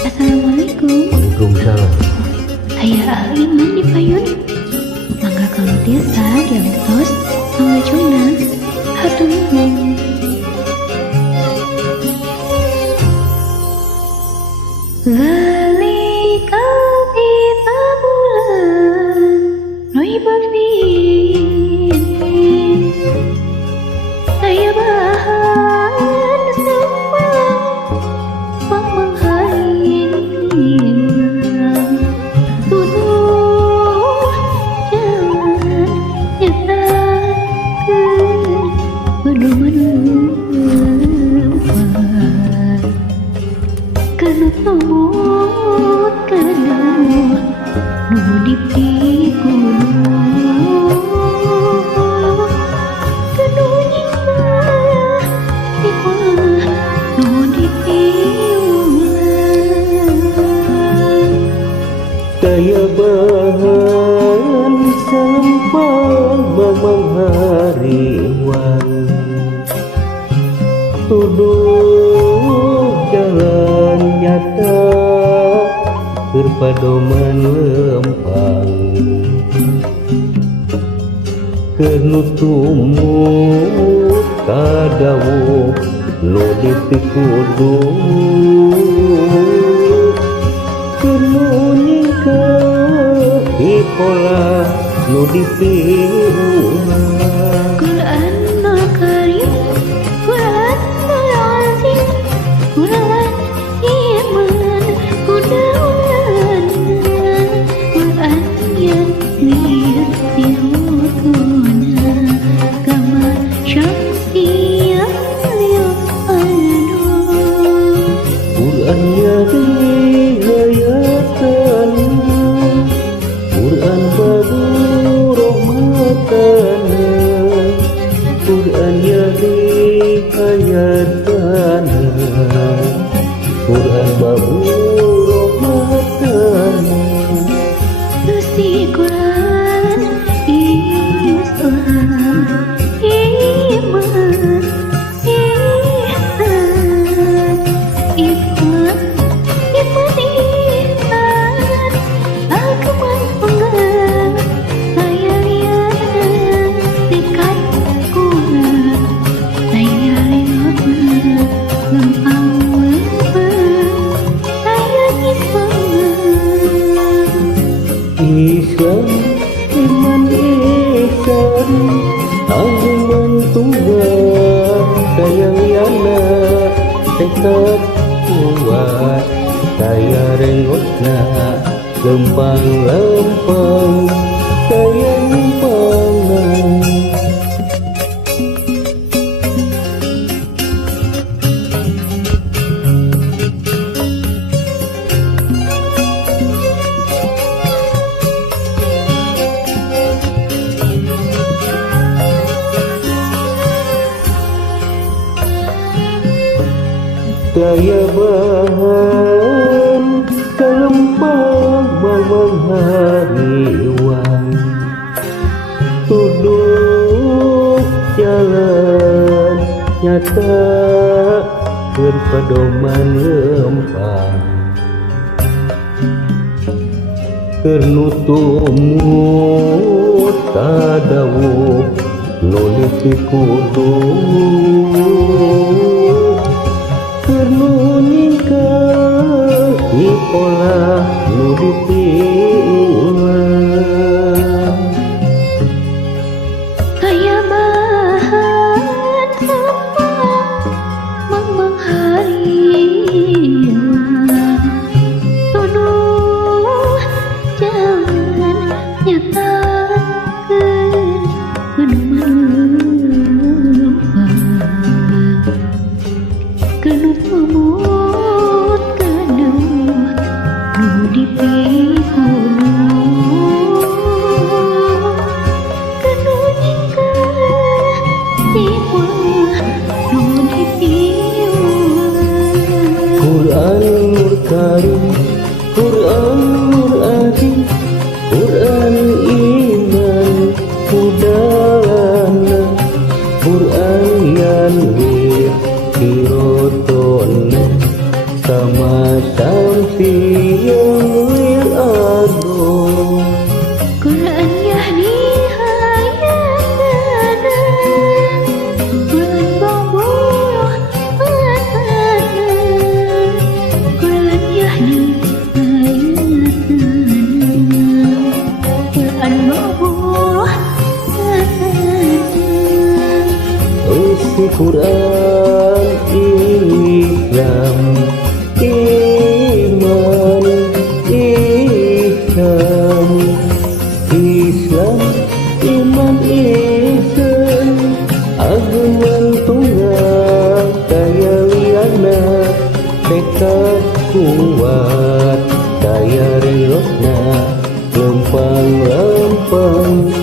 Assalamualaikum. Waalaikumsalam. Aya Iman di payun. Mangga kalau tiasa diantos pangajuna hatur nuhun. Lalika kita bulan noi bafin saya bahan semua pemenghain tuduh jangan nyatakan menumpah kanu tomot kanu nu dipikuluh kanu nyimah nyimah nu dipiulah Daya bahan sempang mamang hariwan tuduh jalan nyata berpadoman lempang kenutumut kadawuh nu dipikudu kenunika ikola nu dipiulah Quran Al-Karim Quran Al-Azim Quran Iman Quran Quran yang lihat silutuna Kama Syamsiyah Li'anu Quran ya dihayatan Quran babu rahmatan Quran ya dihayatan Quran babu rahmatan Suci Quran Islam Iman Ihsan Ikhwan Iman Ihsan Agama penggal Saya lihat dekat Quran Saya lihat lempang-lempang Saya nyimpan Islam iman ihsan agungan tunggal sayang yana tekad kuat saya rengotna lempang-lempang saya nyimpangan daya bahan kelempang mamang hariwan tuduh jalan nyata berpedoman lempang kernutumut kadawuh noliti kudu kernunika ikola nu dipiulah Kaya bahan sempang mamang hariwan tuduh jangan nyatakan menumpah kanu tumut kanu nu dipikuluh kanu nyingkah simah nu dipiulah sama samsi yang ado Quran yahdi hayatana Quran babuh hayatana Quran yahdi hayatana Quran babuh hayatana isi Quran Islam iman ihsan Islam iman ihsan agungan tunggal kaya liana tekad kuat kaya rilokna lempang-lempang